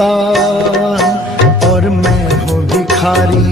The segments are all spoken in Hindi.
दाता और मैं हूँ भिखारी।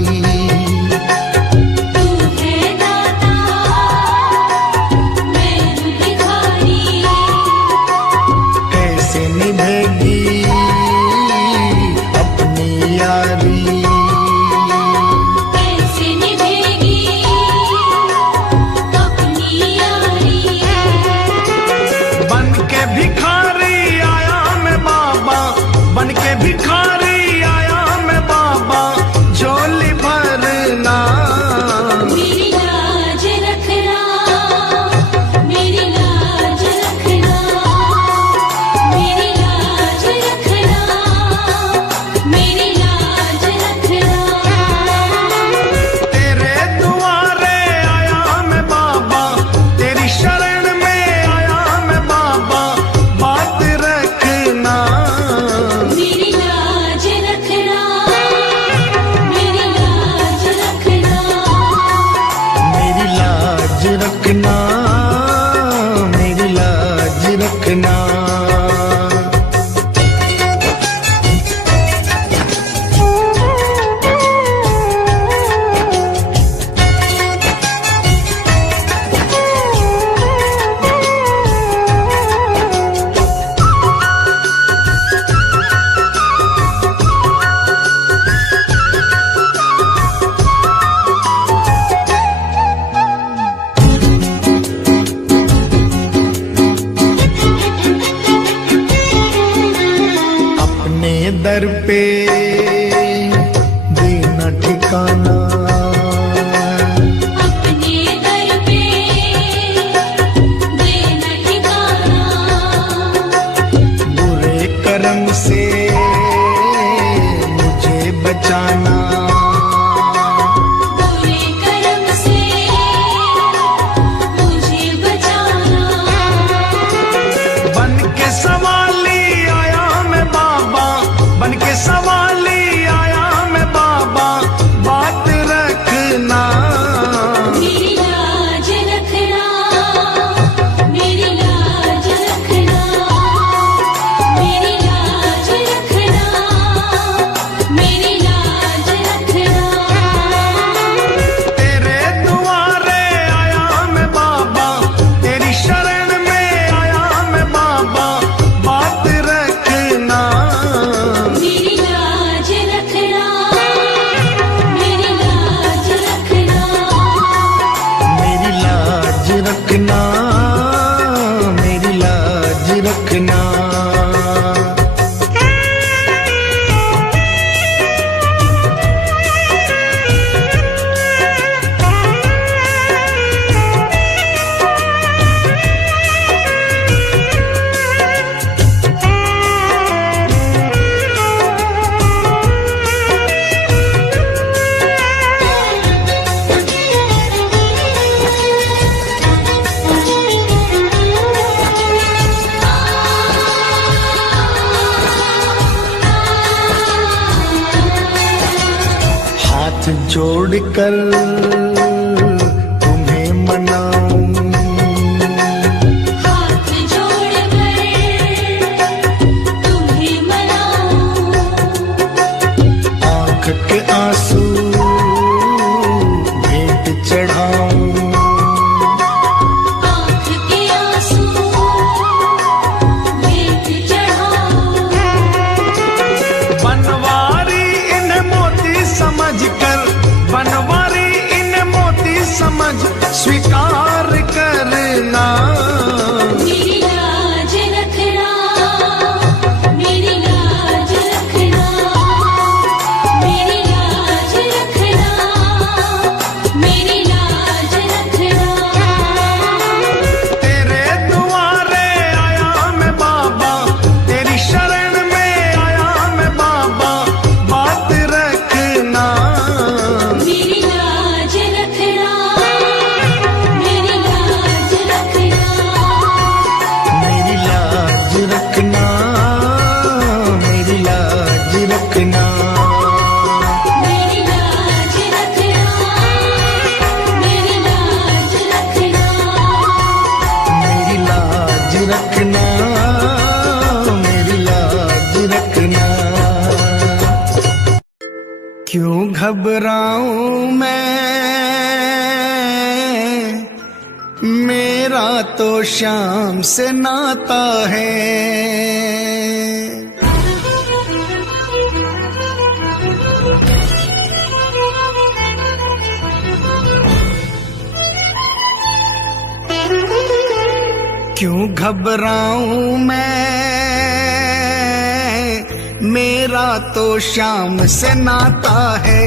रखना मेरी लाज रखना। दर पे देना ठिकाना, अपने दर पे देना ठिकाना। बुरे कर्म से मुझे बचाना, बुरे कर्म से मुझे बचाना। बन के सवाली आया मैं बाबा, बन के सवाली आया मैं बाबा, बात रखना मेरी लाज रखना, मेरी लाज रखना, मेरी लाज रखना, मेरी लाज रखना। तेरे दुआरे आया मैं बाबा, तेरी शरण में आया मैं बाबा, बात रखना मेरी लाज रखना, मेरी लाज रखना, मेरी लाज रखना, मेरी लाज रखना। हाथ जोड़कर तुम्हें मनाऊं, हाथ जोड़कर तुम्हें मनाऊं। आँख के आंसू भेंट चढ़ाऊं, आँख के आंसू भेंट चढ़ाऊं। बनवारी इन्हें मोती समझकर, बनवारी इन्हें मोती समझ स्वीकार करना मेरी लाज रखना, मेरी लाज रखना, मेरी लाज रखना, मेरी लाज रखना। तेरे दुआरे आया मैं बाबा, तेरी शरण में आया मैं बाबा, बात रखना मेरी लाज रखना, घबराऊं मैं, मेरा तो शाम से नाता है। क्यों घबराऊं मैं, मेरा तो शाम से नाता है।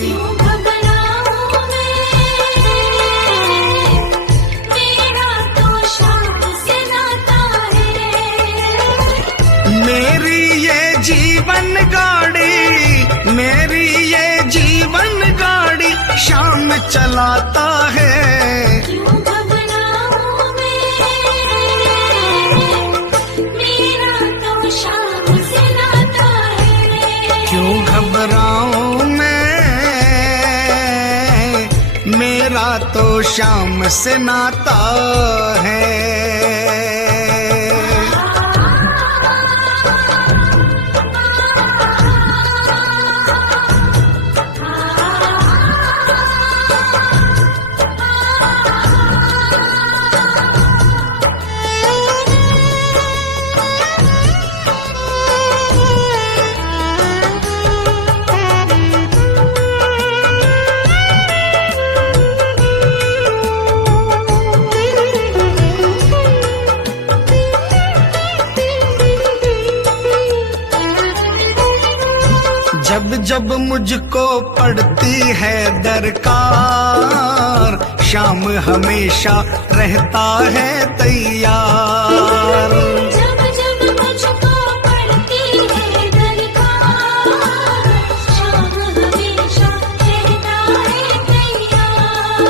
क्यों घबराऊं मैं, मेरा तो शाम से नाता है। मेरी ये जीवन गाड़ी, मेरी ये जीवन गाड़ी शाम चलाता है। क्यों घबराऊं मैं, मेरा तो शाम से नाता है। क्यों घबराऊं मैं, मेरा तो शाम से नाता है। जब जब मुझको पड़ती है दरकार, शाम हमेशा रहता है तैयार। जब जब मुझको पड़ती है दरकार, शाम हमेशा रहता है तैयार।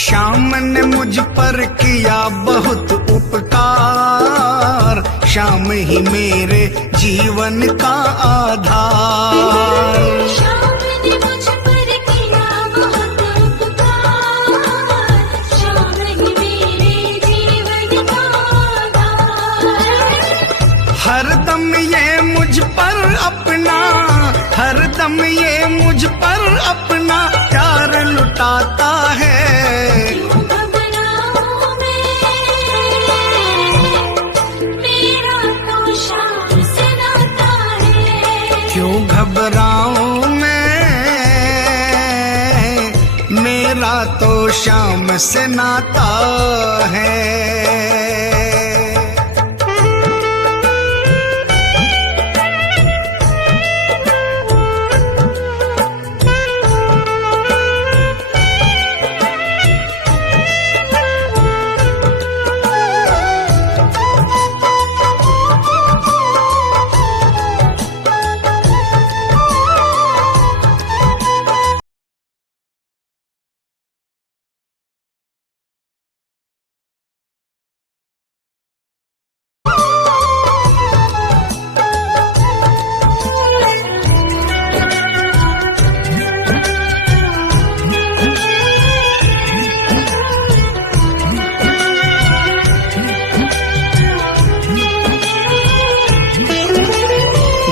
शाम ने मुझ पर किया बहुत उपकार, शाम ही मेरे जीवन का आधार। शाम ने मुझ पर किया बहुत उपकार, शाम ही मेरे जीवन का आधार। हरदम ये मुझ पर अपना, हरदम ये मुझ पर अपना प्यार लुटाता है। क्यों घबराऊं मैं, मेरा तो शाम से नाता है। क्यों घबराऊं मैं, मेरा तो शाम से नाता है।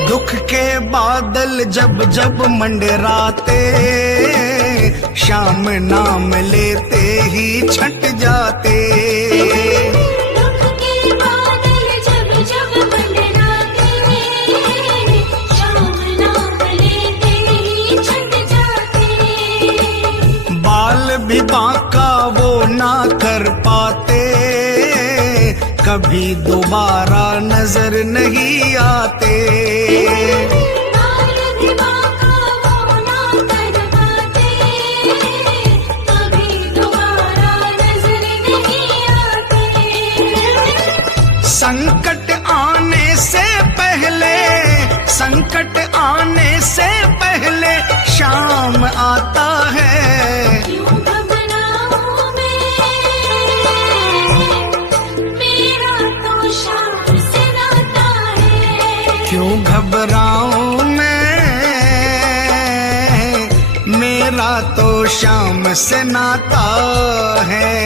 दुख के बादल जब जब मंडराते, शाम नाम लेते ही छट जाते। दुख के बादल जब जब मंडराते, शाम नाम लेते ही छट जाते। बाल भी बांका वो ना कर पाते, कभी दोबारा नजर नहीं आते। बाल भी बांका वो ना कर पाते, कभी दोबारा नजर नहीं आते। संकट आने से पहले, संकट आने से पहले शाम आता है। क्यों घबराऊं मैं, मेरा तो शाम से नाता है। क्यों घबराऊं मैं, मेरा तो शाम से नाता है।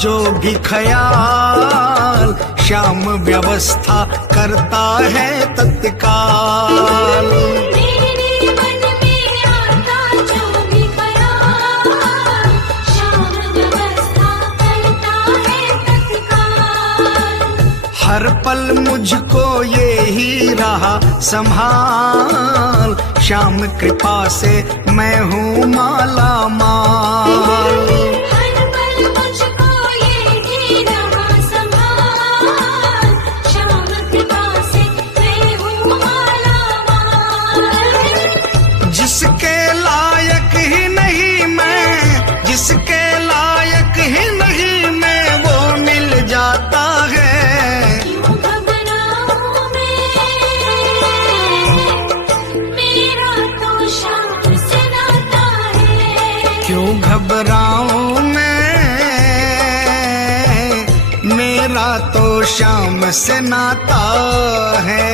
जो भी ख्याल श्याम व्यवस्था करता है तत्काल। मेरे मन में आता जो भी ख्याल श्याम व्यवस्था करता है तत्काल। हर पल मुझको ये ही रहा संभाल, श्याम कृपा से मैं हूँ माला माल। हर पल मुझको ये ही रहा संभाल, श्याम कृपा से मैं हूँ माला माल। जिसके लायक ही नहीं मैं, जिसके लायक ही नहीं मैं, वो मिल जाता है। क्यों घबराऊं मैं, मेरा तो श्याम से नाता है। क्यों घबराऊं मैं, मेरा तो श्याम से नाता है।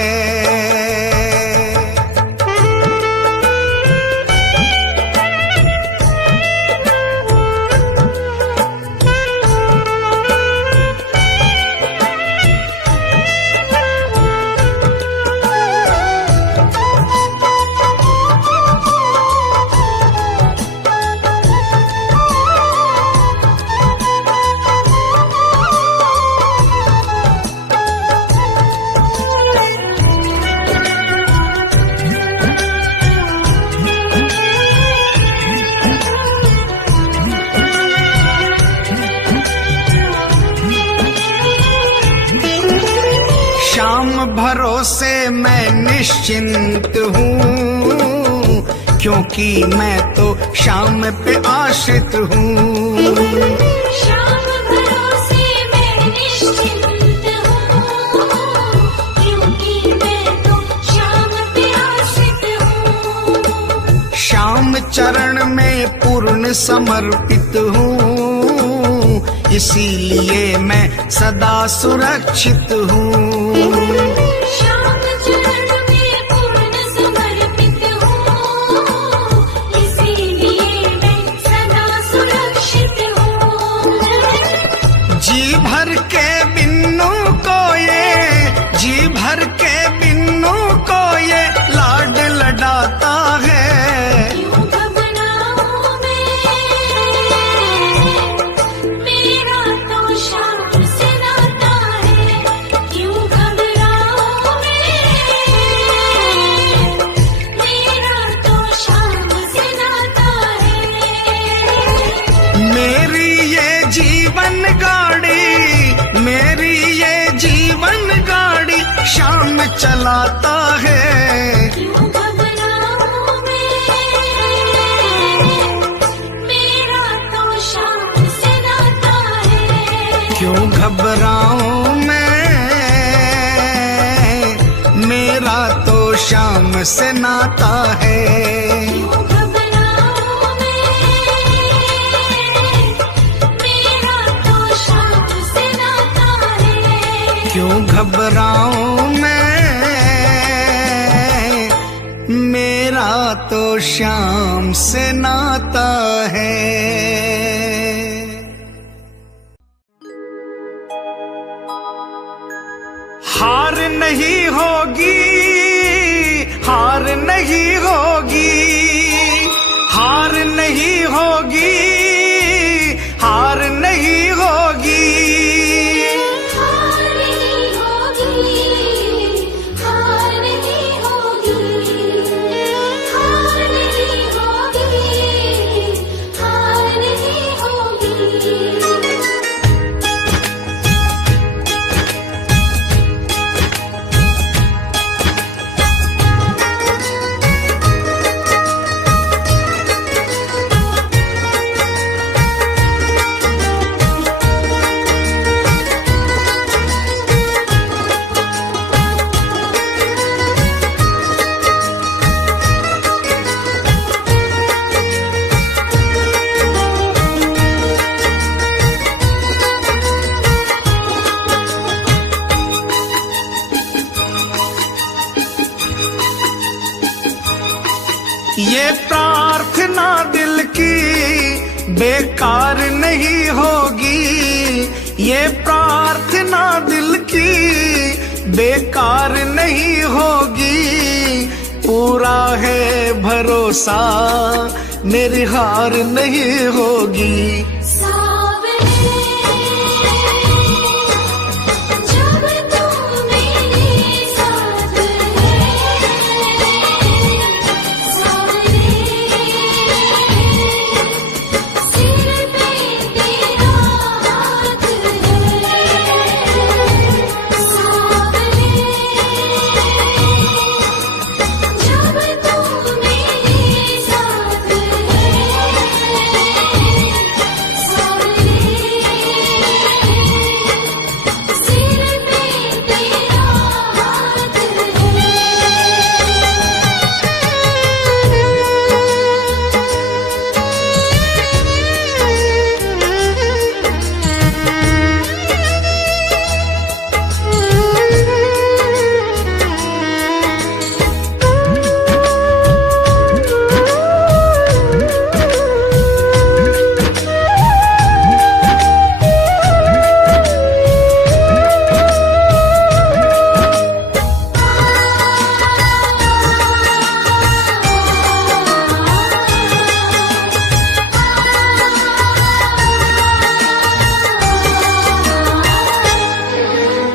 श्याम भरोसे मैं निश्चिंत हूँ, क्योंकि मैं तो श्याम पे आश्रित हूँ। श्याम भरोसे मैं निश्चिंत हूँ, क्योंकि मैं तो श्याम पे आश्रित हूँ। श्याम चरण में पूर्ण समर्पित हूँ, इसीलिए मैं सदा सुरक्षित हूँ। श्याम चरण में पूर्ण समर्पित हूँ, इसीलिए मैं सदा सुरक्षित हूँ। जी भर के बिन्नू को ये, जी भर के बिन्नू को ये लाड लडाता है। क्यों घबराऊं मैं, मेरा तो श्याम से नाता है। क्यों घबराऊं मैं, मेरा तो श्याम से नाता है। मेरी ये जीवन गाड़ी, मेरी ये जीवन गाड़ी श्याम चलाता है। क्यों घबराऊं मैं, मेरा तो श्याम से नाता है। क्यों घबराऊं मैं, मेरा तो श्याम से नाता है। क्यों घबराऊं मैं, मेरा तो श्याम से नाता है। क्यों घबराऊं मैं, मेरा तो श्याम से नाता है। हार नहीं होगी, हार नहीं होगी, हार नहीं होगी, हार नहीं होगी। हार नहीं होगी, हार नहीं होगी, हार नहीं होगी, हार नहीं होगी। ये प्रार्थना दिल की बेकार नहीं होगी ये प्रार्थना दिल की, बेकार नहीं होगी। पूरा है भरोसा मेरी हार नहीं होगी। सावरे जब तू मेरे साथ है, सावरे सिर पे तेरा हाथ है, सावरे जब तू मेरे साथ है, सावरे सिर पे तेरा हाथ है।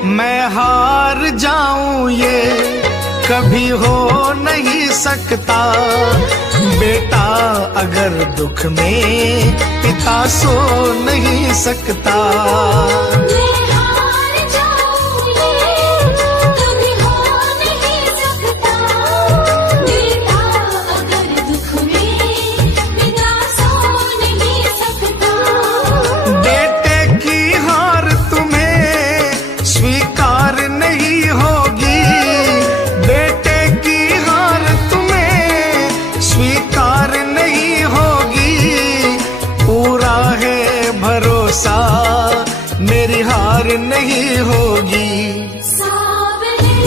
मैं हार जाऊं ये कभी हो नहीं सकता। बेटा अगर दुख में पिता सो नहीं सकता। मैं हार जाऊं ये कभी हो नहीं सकता। बेटा अगर दुख में पिता सो नहीं सकता। बेटे की हार तुम्हें स्वीकार नहीं होगी। बेटे की हार तुम्हें स्वीकार नहीं होगी। पूरा है भरोसा मेरी हार नहीं होगी। सावरे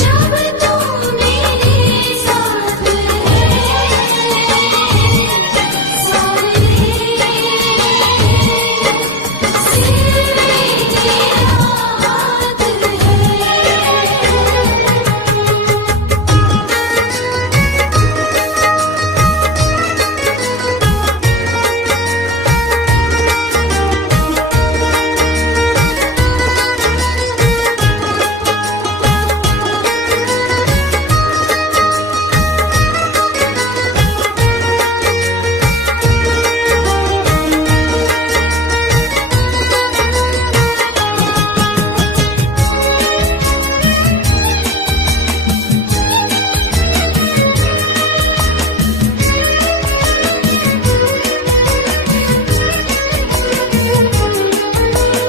जब तू मेरे साथ है, सावरे सिर पे तेरा हाथ है।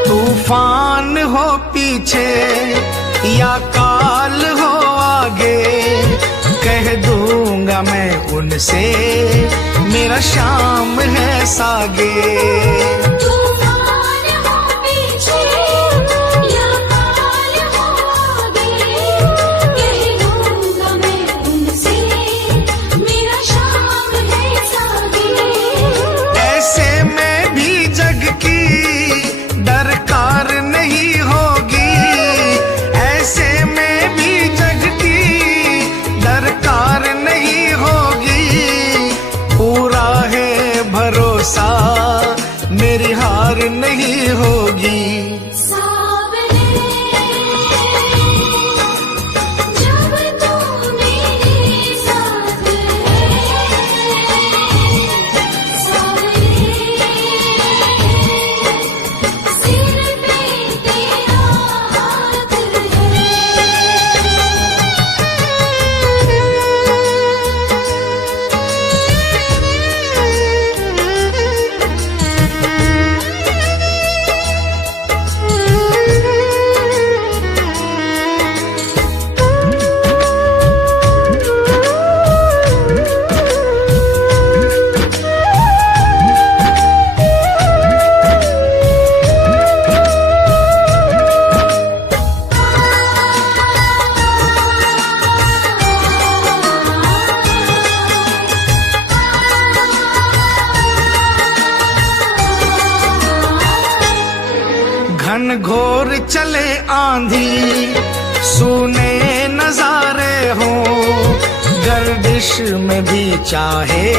तूफान हो पीछे या काल हो आगे, कह दूंगा मैं उनसे मेरा शाम है सागे। तूफान हो पीछे या काल हो आगे, कह दूंगा मैं उनसे मेरा शाम है सागे। ऐसे में भी जग की दरकार नहीं होगी। ऐसे में भी जग की दरकार नहीं होगी। पूरा है भरोसा मेरी घन घोर चले आंधी, सुने नजारे हो, गर्दिश में भी चाहे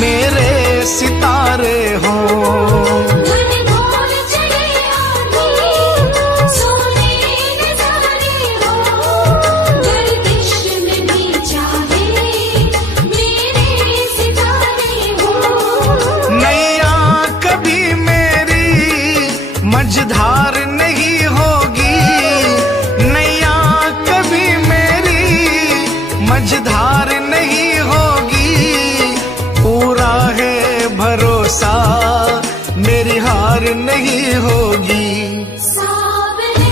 मेरे सितारे हो। घनघोर चले आंधी, सोने नजारे हो, गर्दिश में भी चाहे मेरे सितारे हो। नैया कभी मेरी मझधार नहीं होगी, नैया कभी मेरी मझधार नहीं होगी, पूरा है भरोसा मेरी हार नहीं होगी। सावरे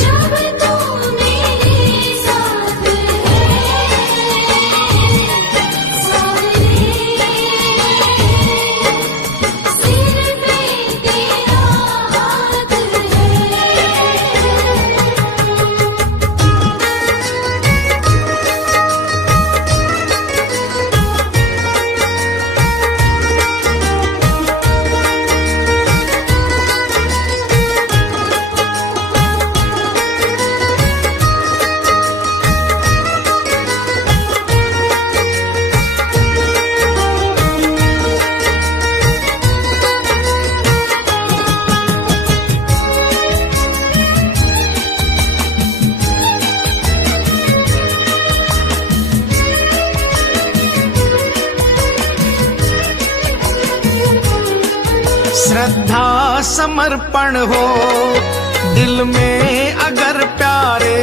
जब तू मेरे साथ है, सावरे सिर पे तेरा हाथ है। श्रद्धा समर्पण हो दिल में अगर प्यारे,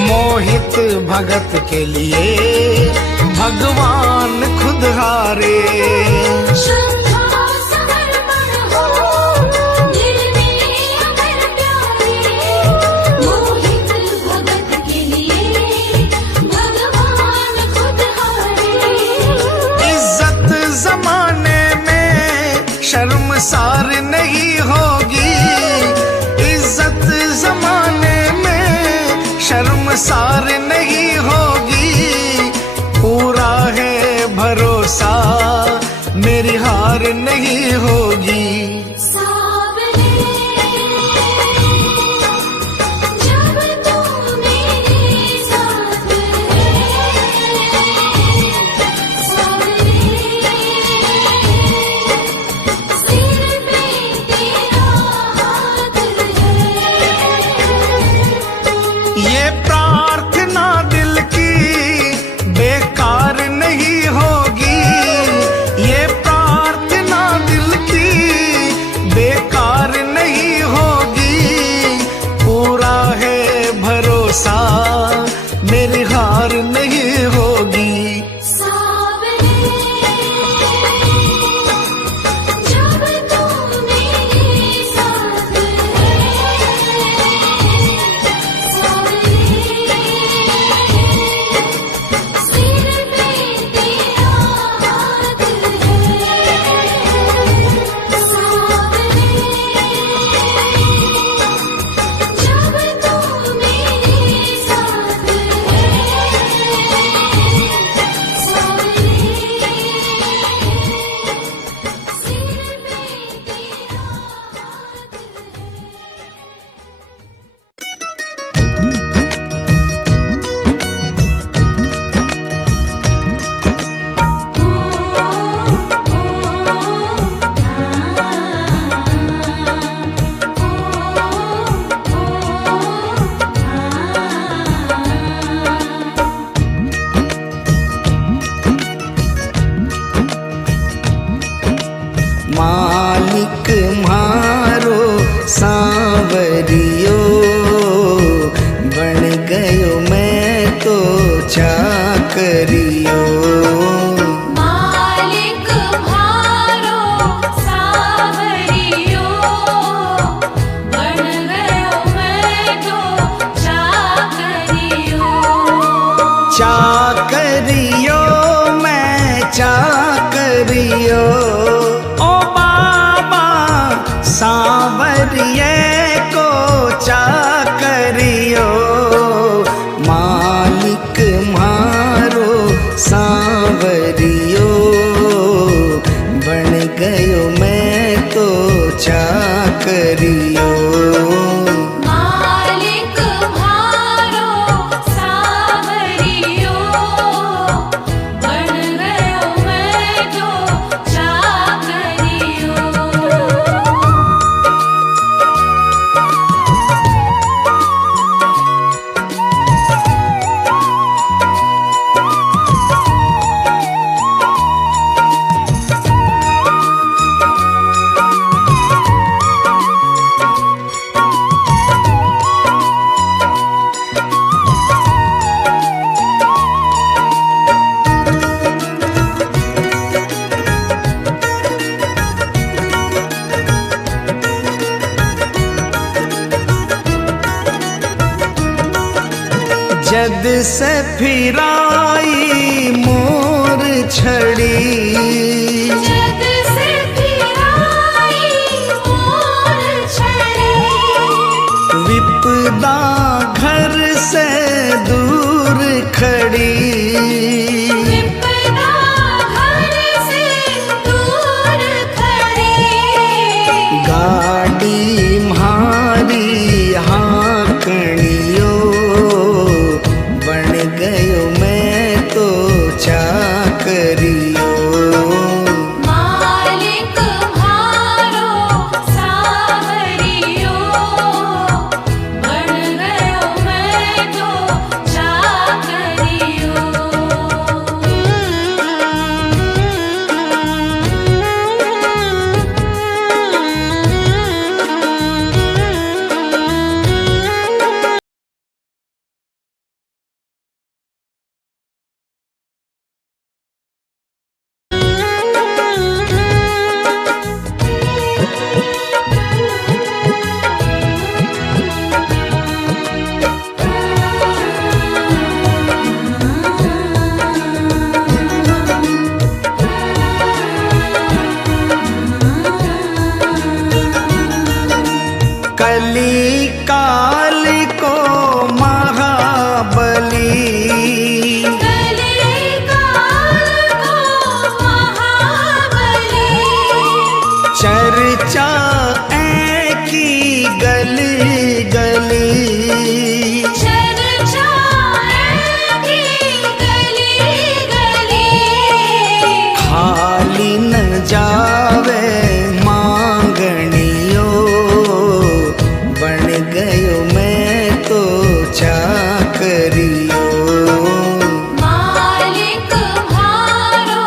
मोहित भगत के लिए भगवान खुद हारे। श्रद्धा समर्पण हो दिल में अगर प्यारे, मोहित भगत के लिए भगवान खुद हारे। इज्जत जमाने में शर्मसार नहीं होगी, इज्जत जमाने में शर्मसार नहीं होगी, पूरा है भरोसा मेरी हार नहीं होगी। सावरे जब तू मेरे साथ है, सावरे सिर पे तेरा हाथ है। ये प्रार्थना दिल की बेकार नहीं होगी, ये प्रार्थना दिल की बेकार नहीं होगी, पूरा है भरोसा मेरी हार नहीं होगी। सावरे जब तू मेरे साथ है, सावरे सिर पे तेरा हाथ है। सावरे जब तू मेरे साथ है, सावरे सिर पे तेरा हाथ मालिक मारो सांवरियो, बन गयो मैं तो चाकरियो। मालिक भारो सावरियो, बन गयो मैं तो चाकरियो। चाकरियो मैं चाकरियो, ओ बाबा सांवरिये को चाकरियो। मालिक मारो सांवरियो, बन गयो मैं करियो। मालिक म्हारो सावरियो, बन गयो मैं तो चाकरियो। जद से फिराई मोर छड़ी, जद से फिराई मोर छड़ी, विपदा घर से दूर खड़ी। विपदा घर से दूर खड़ी, गाड़ी म्हारी हाँकणियो, बन गयो मैं तो चाकरियो। मालिक म्हारो सावरियो, बन गयो मैं तो चाकरियो। कली काल को महाबली, कली काल को महाबली, चर्चा की गली गली। चर्चा की गली गली, खाली न जावे मांगणियो, बन गयो मैं तो चाकरियो। मालिक म्हारो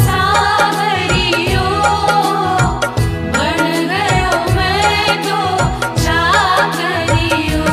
सावरियो, बन गयो मैं तो चाकरियो।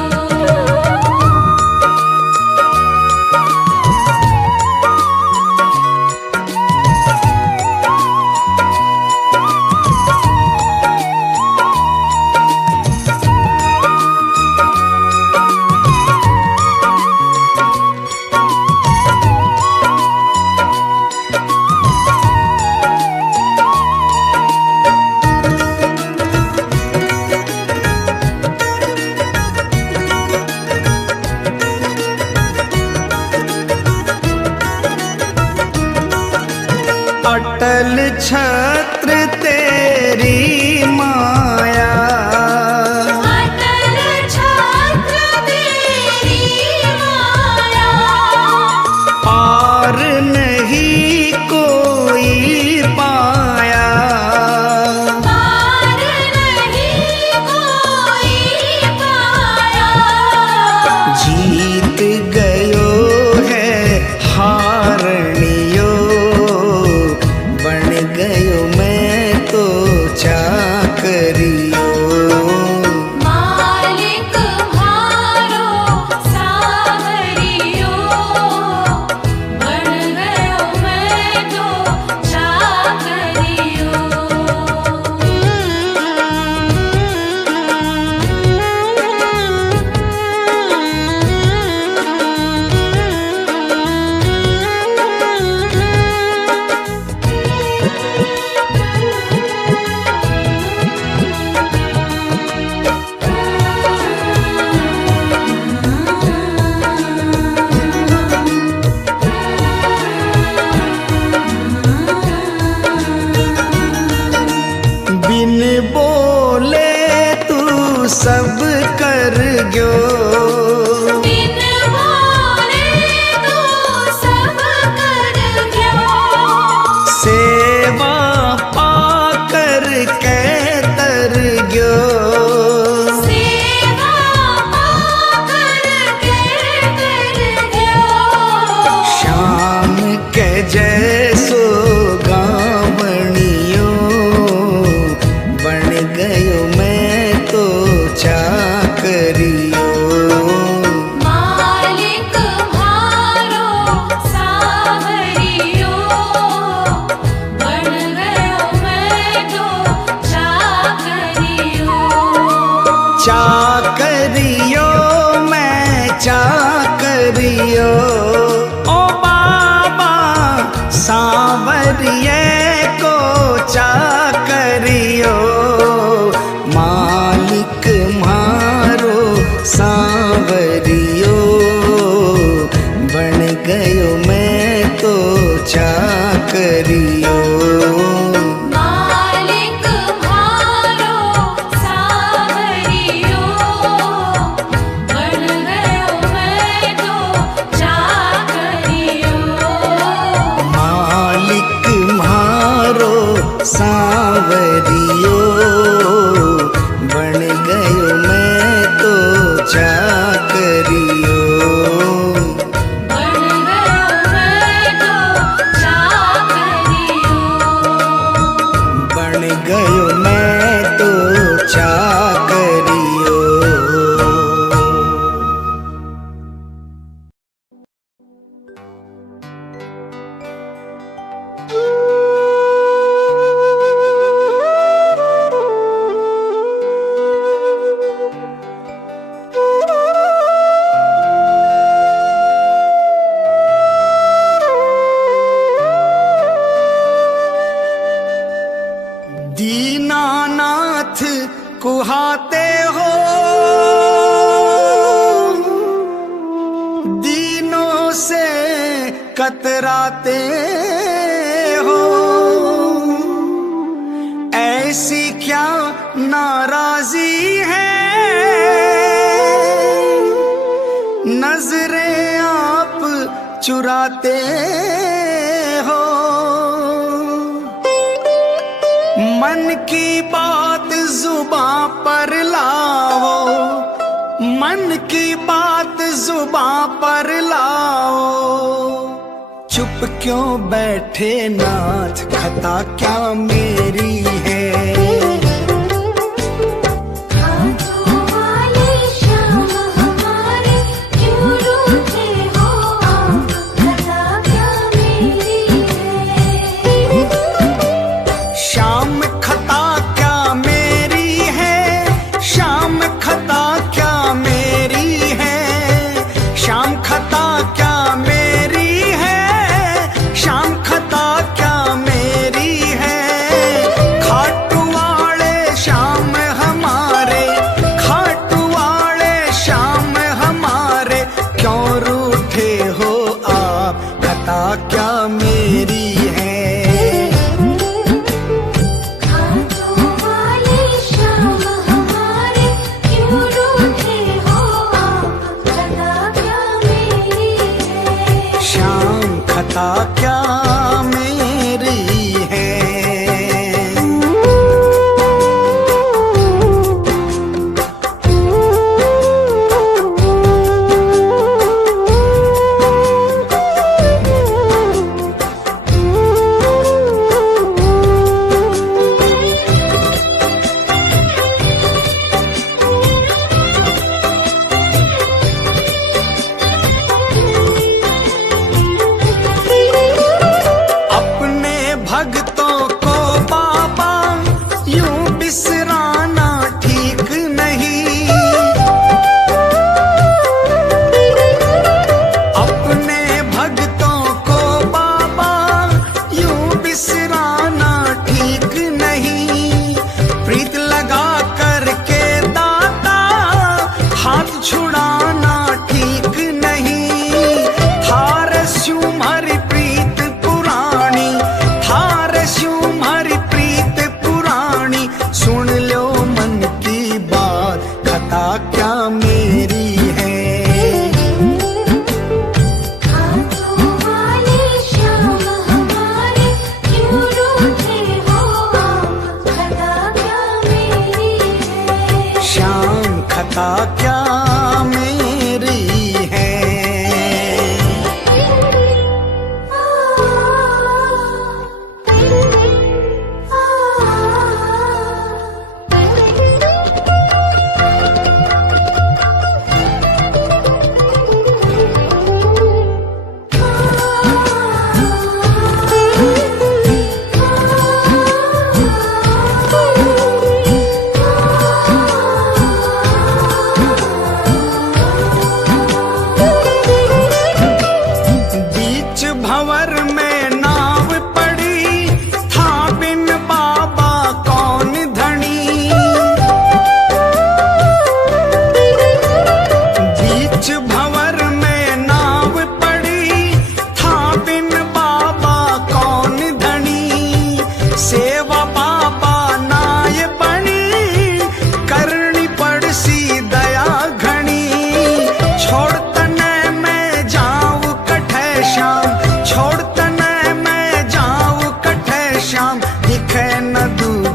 अटल छत्र तेरी माया, अटल छत्र तेरी माया, पार नहीं कोई पाया। पार नहीं कोई पाया, जीत गयो है हारनियो, बन गयो मैं तो चाकरियो। मालिक म्हारो सावरियो, बन गयो मैं तो चाकरियो। बिन बोले सब कर गयो, बिन बोले तू सब कर गयो, सेवा पाकर के तर गयो, सेवा पाकर के कर गयो, श्याम के जैसो गावणियो बन गयो मैं तो चाकरियो, मालिक म्हारो सावरियो बन गयो मैं तो चाकरियो, चाकरियो मैं चाकरियो, ओ बाबा सांवरिये को चाकरियो, मालिक मारो सांवरियो बन गयो मैं तो चाकरियो, मालिक म्हारो सावरियो बन गयो मैं तो चाकरियो, मालिक मारो सांवरियो बन गयो मैं तो चाकरियो, बन गयो मैं तो चाकरियो, बन गयो मैं तो चाकरियो। दीनानाथ कुहाते हो, दीनों से कतराते हो, ऐसी क्या नाराजी है, नजरें आप चुराते हो, मन की बात जुबां पर लाओ, मन की बात जुबां पर लाओ, चुप क्यों बैठे नाथ खता क्या मेरी है, हाथों वाले श्याम हमारे क्यों रूठे हो, आप खता क्या मेरी है, शाम खता क्या मेरी है, शाम खता क्या मेरी है, शाम खता क्या मेरी है, शाम खता क्या मेरी है, खा खता क्या मेरी है।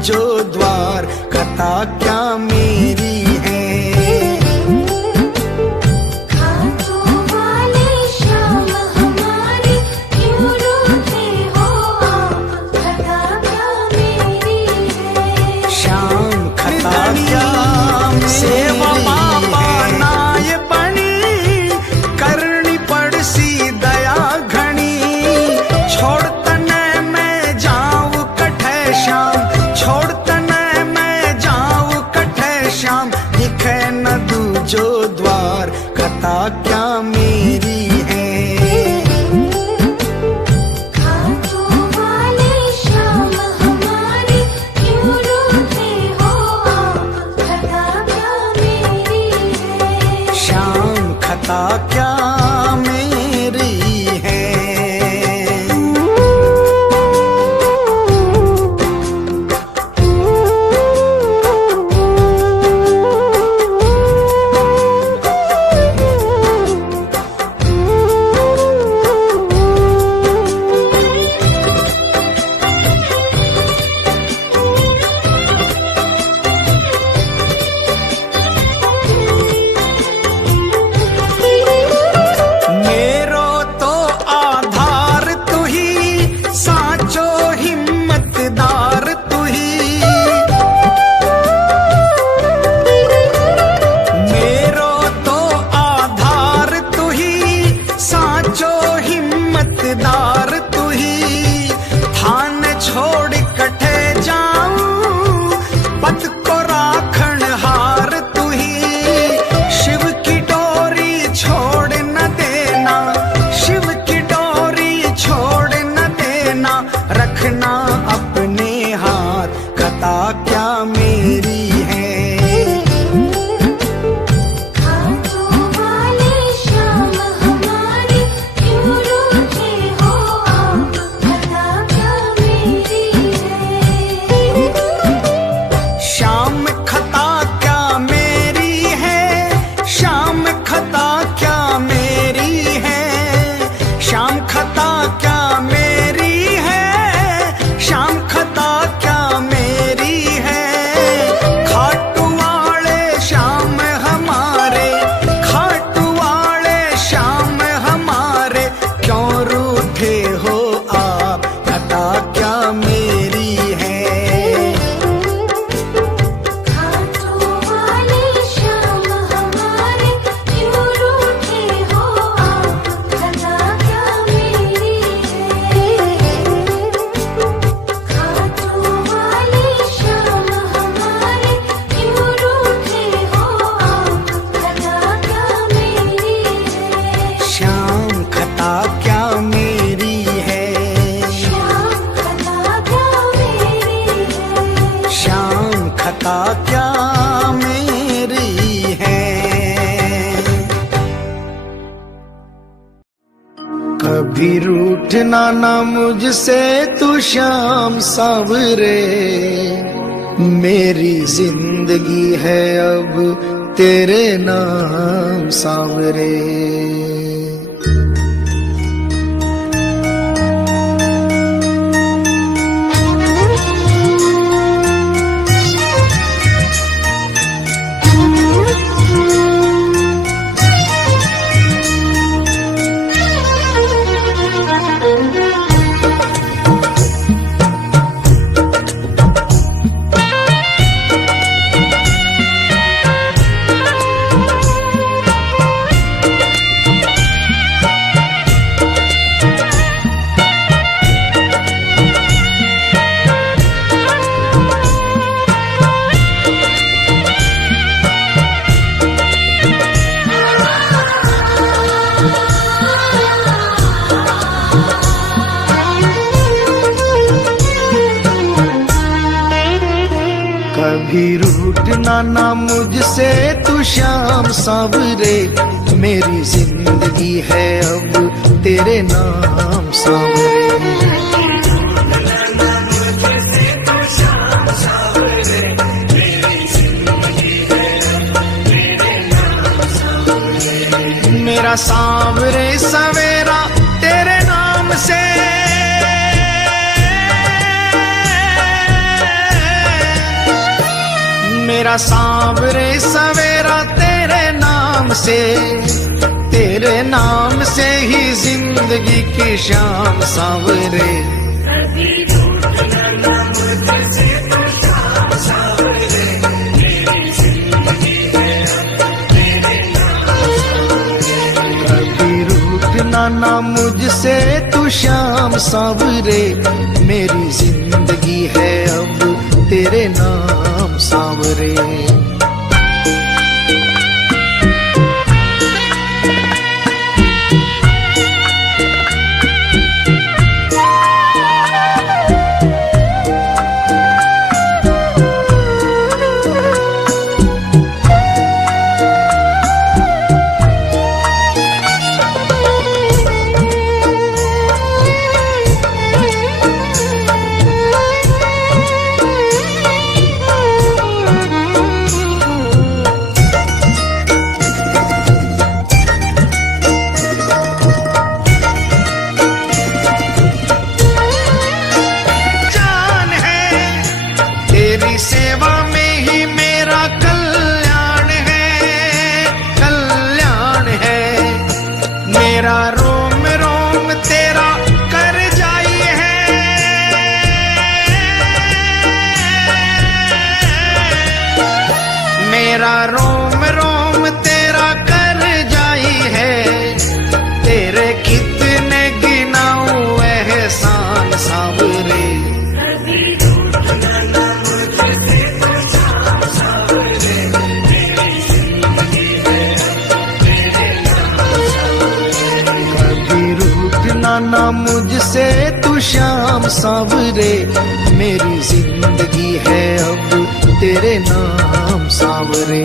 जो द्वार कथा क्या मेरी है। खाटू वाले श्याम हमारे क्यों रूठे हो आप, कथा क्या मेरी है। श्याम कथा क्या सेवा बाबा नाय बनी, करनी पड़सी दया घनी। छोड़ तने मैं जाऊं कठे श्याम, छोड़ तने मैं जाऊं कठे श्याम। दिखे न दूजो द्वार कथा क्या मेरी है। खाटू वाले श्याम हमारे क्यों रूठे हो आप, कथा क्या मेरी है। श्याम कथा क्या मेरी है। मेरो तो आधार तू ही, साचो हिम्मतदार तू ही। मेरो तो आधार तू ही, साचो हिम्मतदार तू ही। थान छोड़ कठे जाऊं, पत को राखण हार तू ही। शिव की डोरी छोड़ न देना, शिव की डोरी छोड़ न देना। रखना अपने हाथ कथा क्या मेरी है। खाटू वाले श्याम हमारे क्यों रूठे हो आप, कथा क्या मेरी है। श्याम खता क्या मेरी है, श्याम खता क्या मेरी है। श्याम खता क्या मेरी है, श्याम खता क्या मेरी है। खाटू वाले श्याम हमारे, खाटू वाले श्याम हमारे। क्यों रूठे हो आप, कथा क्या मेरी है। खाटू वाले श्याम हमारे क्यों रूठे हो आप, कथा क्या मेरी है। खाटू वाले श्याम हमारे क्यों रूठे हो आप, कथा क्या मेरी है। श्याम खता क्या मेरी है। श्याम कथा क्या मेरी है। श्याम खता क्या मेरी है। कभी रूठना ना मुझसे तू श्याम सावरे। मेरी जिंदगी है अब तेरे नाम सावरे। रूठना ना मुझसे तू श्याम सांवरे, मेरी जिंदगी है अब तेरे नाम सांवरे। मेरा सांवरे सवेरा तेरे नाम से, मेरा सांवरे सवेरा तेरे नाम से, तेरे नाम से ही जिंदगी की शाम सांवरे। ना मुझसे तू श्याम सांवरे, मेरी जिंदगी है अब तेरे नाम सांवरे। सेवा में ही मेरा कल्याण है, कल्याण है। मेरा रोम रोम तेरा कर जाई है, मेरा रोम रोम तेरा कर जाई है। तेरे कितने गिनाऊं एहसान सांवरे, ना मुझसे तू श्याम सांवरे, मेरी जिंदगी है अब तेरे नाम सांवरे।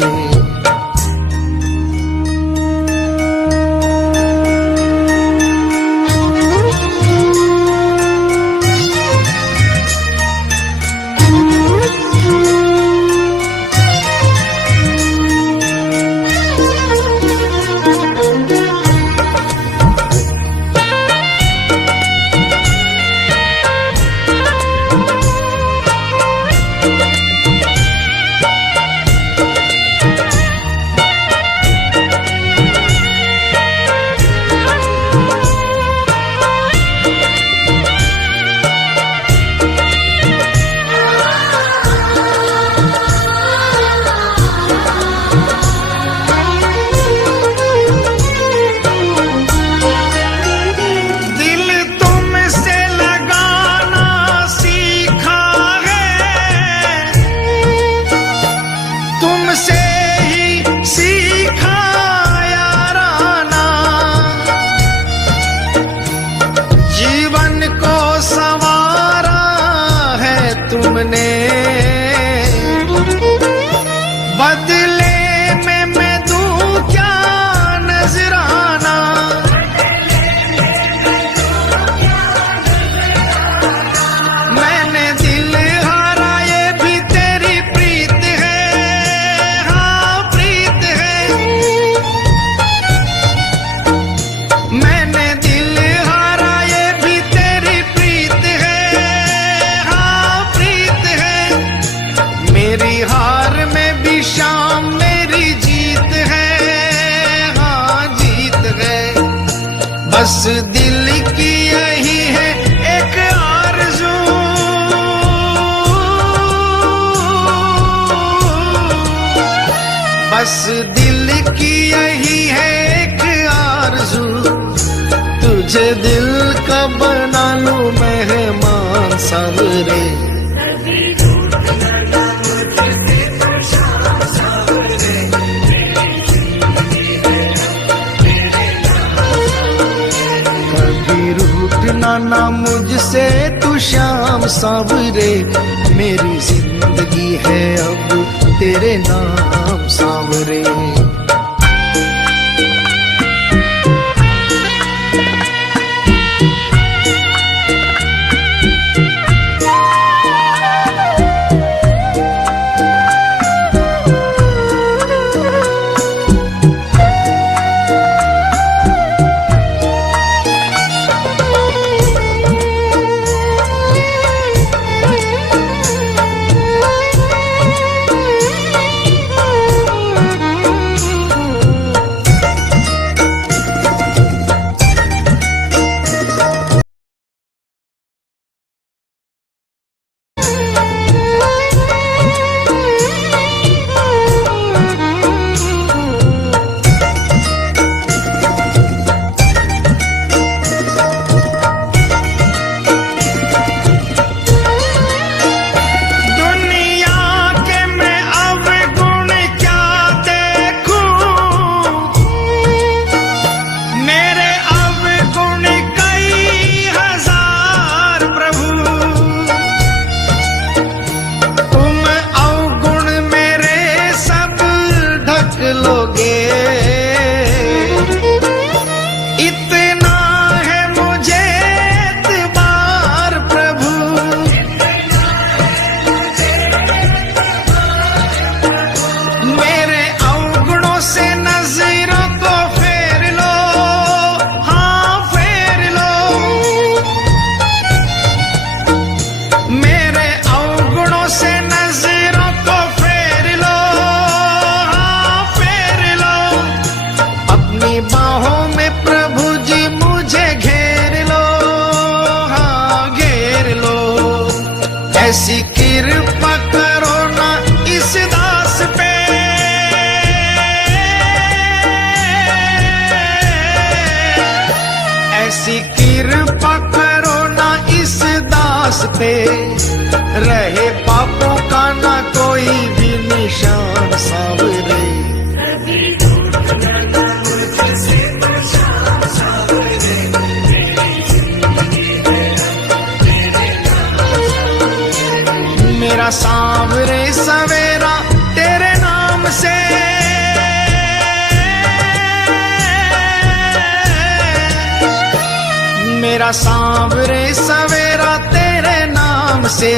तुमने बदले में मैं दूं क्या नजराना, मैंने दिल हारा ये भी तेरी प्रीत है, हाँ प्रीत है। मैंने दिल हारा ये भी तेरी प्रीत है, मेरी हार में भी शाम मेरी जीत है, हाँ जीत है। बस दिल की यही है एक आरज़ू, बस दिल की यही है एक आरज़ू, तुझे दिल का बना लूं मेहमान सांवरे। ना मुझसे तू श्याम सांवरे, मेरी जिंदगी है अब नाम सांवरे। ऐसी कृपा करो ना इस दास पे, ऐसी कृपा करो ना इस दास पे, रहे पापों का ना कोई भी निशान सांवरे। मेरा सांवरे सवेरा तेरे नाम से, मेरा सांवरे सवेरा तेरे नाम से,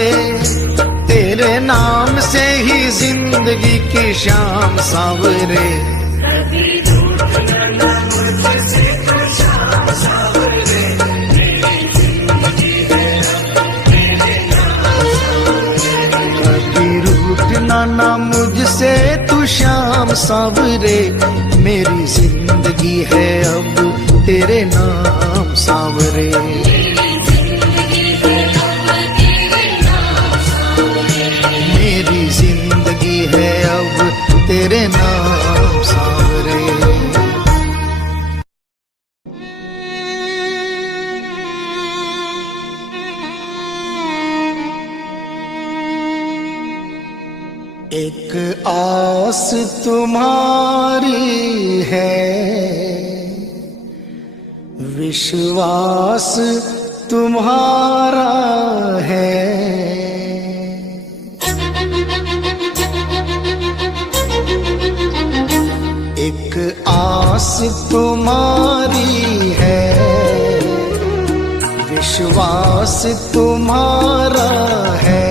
तेरे नाम से ही जिंदगी की शाम सांवरे। ना मुझसे तू श्याम सांवरे, मेरी जिंदगी है अब तेरे नाम सांवरे। मेरी जिंदगी है अब तेरे नाम सांवरे। एक आस तुम्हारी है, विश्वास तुम्हारा है। एक आस तुम्हारी है, विश्वास तुम्हारा है।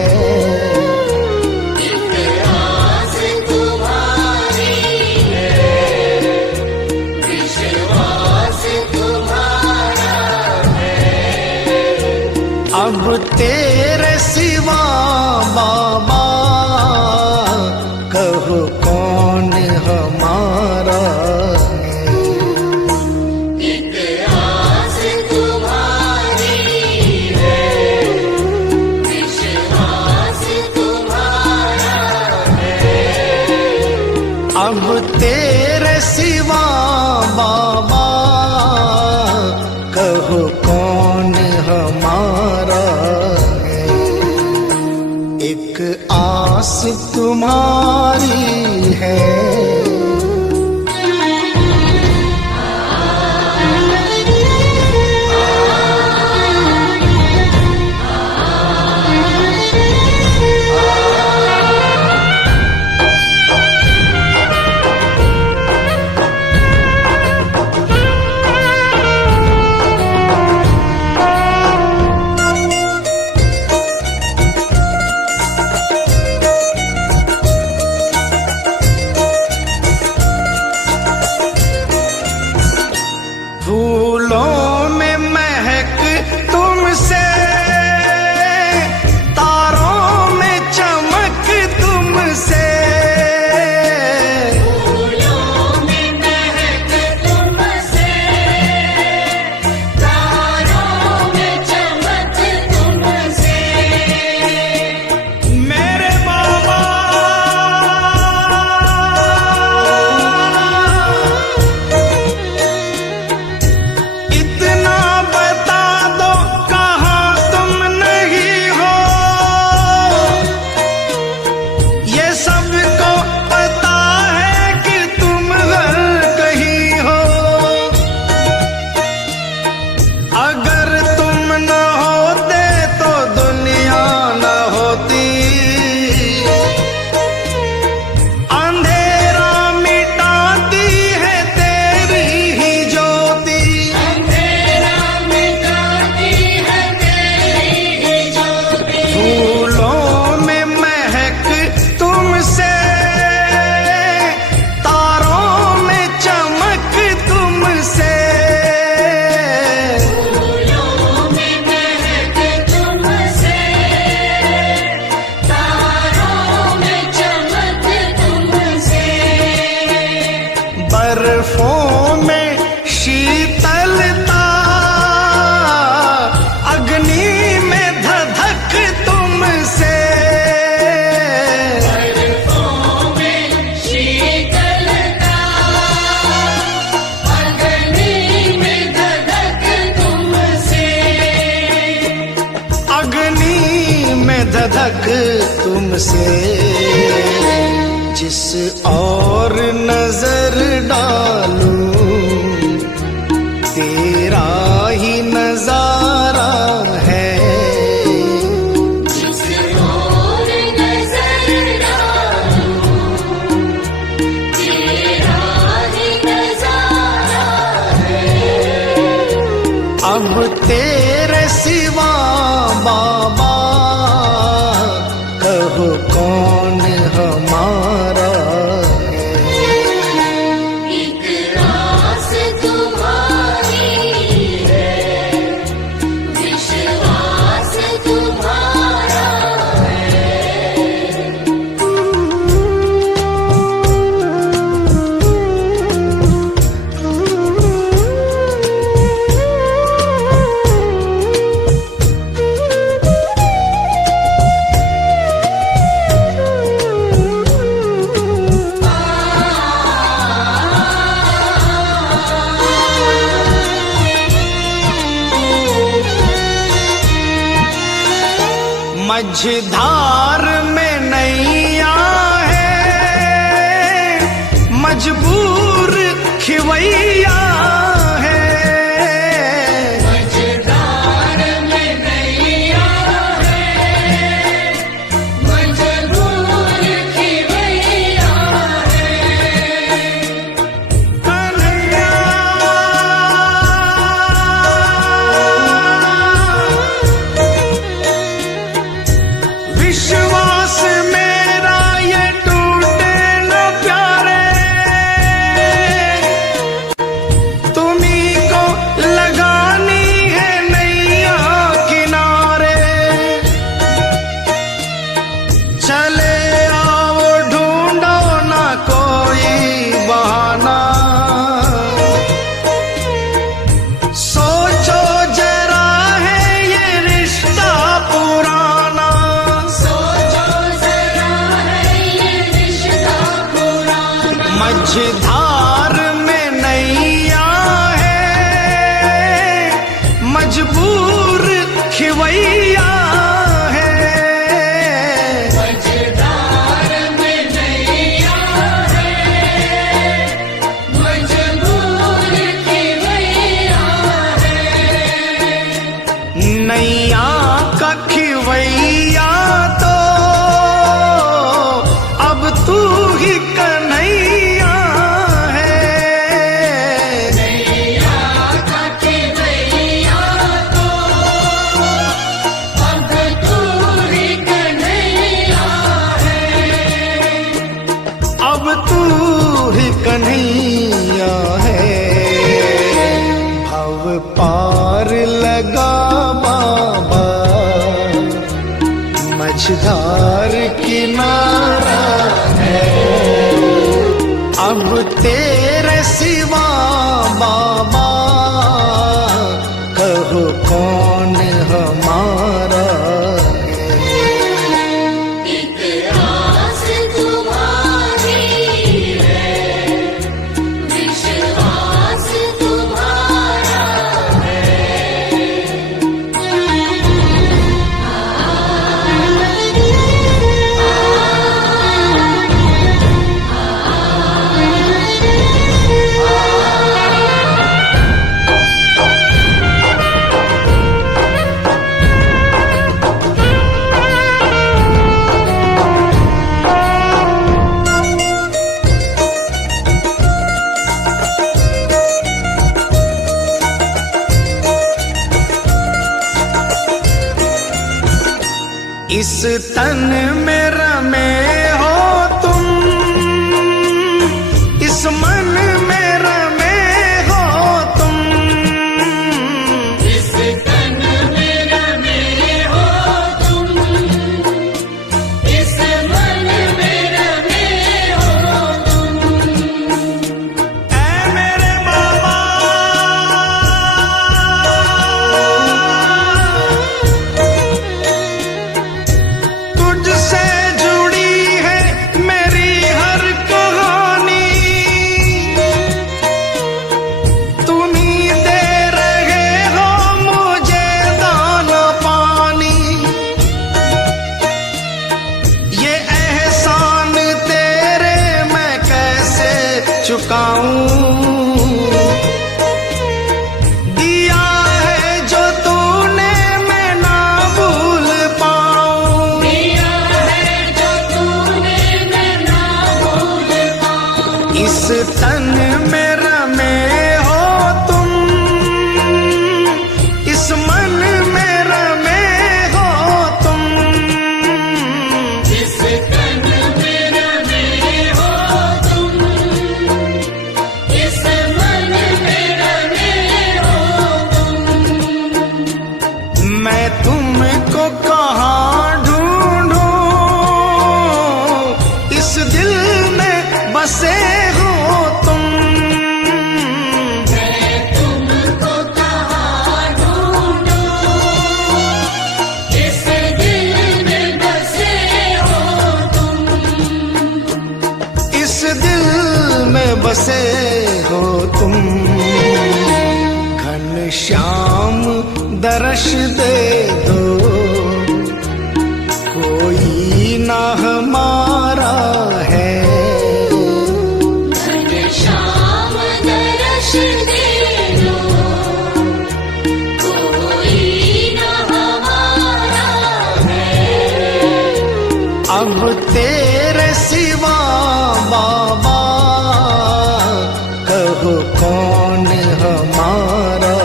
अब तेरे सिवा बाबा कहो कौन हमारा है। एक आस तुम्हारी है, विश्वास तुम्हारा है। अब तेरे सिवा बाबा कहो कौन हमारा है। एक आस तुम्हारी है। बर्फों में शीतलता, अग्नि में धधक तुमसे, बर्फों में शीतलता, अग्नि में धधक तुमसे, अग्नि में धधक तुमसे। जिस और नजर डालूं तेरा ही नजारा है, जिस ओर नजर डालूं तेरा ही नजारा है। अब तेरे सिवा बाबा कहो कौन हमारा है। एक रास तुम्हारी है, विश्वास तुम्हारा है। मझधार में नैया है, मजबूर खिवैया है, मझधार में नैया है, मजबूर खिवैया है। कन्हैया विश्वास मेरा ये टूटे न प्यारे, तुम्ही को लगानी है नैया किनारे। चले आओ ढूंढो ना कोई बहाना, सोचो जरा है ये रिश्ता पुराना। सोचो जरा है ये रिश्ता पुराना। मझधार में नैया है, मजबूर खिवैया है, मझधार में नैया है, मजबूर खिवैया है। नैया का खिवैया तो अब तू ही कन्हैया है। नैया का खिवैया तो अब तू ही कन्हैया है। अब तू ही कन्हैया है। भव पार लगा बाबा, मझधार किनारा है। अब तेरे सिवा बाबा कहो कौन हमारा है। एक आस तुम्हारी है, विश्वास तुम्हारा है। इस तन में रमे हो तुम, इस मन में रमे हो तुम। इस तन में रमे हो तुम, इस मन में रमे हो तुम। ऐ इस तन में रमे हो तुम, इस मन में रमे हो तुम, इस तन में रमे हो तुम, इस मन में रमे हो तुम। मैं तुमको कहाँ ढूंढूं, इस दिल में बसे हो तुम, मैं तुमको कहाँ ढूंढूं, इस दिल में बसे हो तुम। इस दिल में बसे हो तुम। घनश्याम दर्श दे दो, कोई ना हमारा है। घनश्याम दर्श दे दो, कोई न हमारा है। अब तेरे सिवा बाबा, कहो कौन हमारा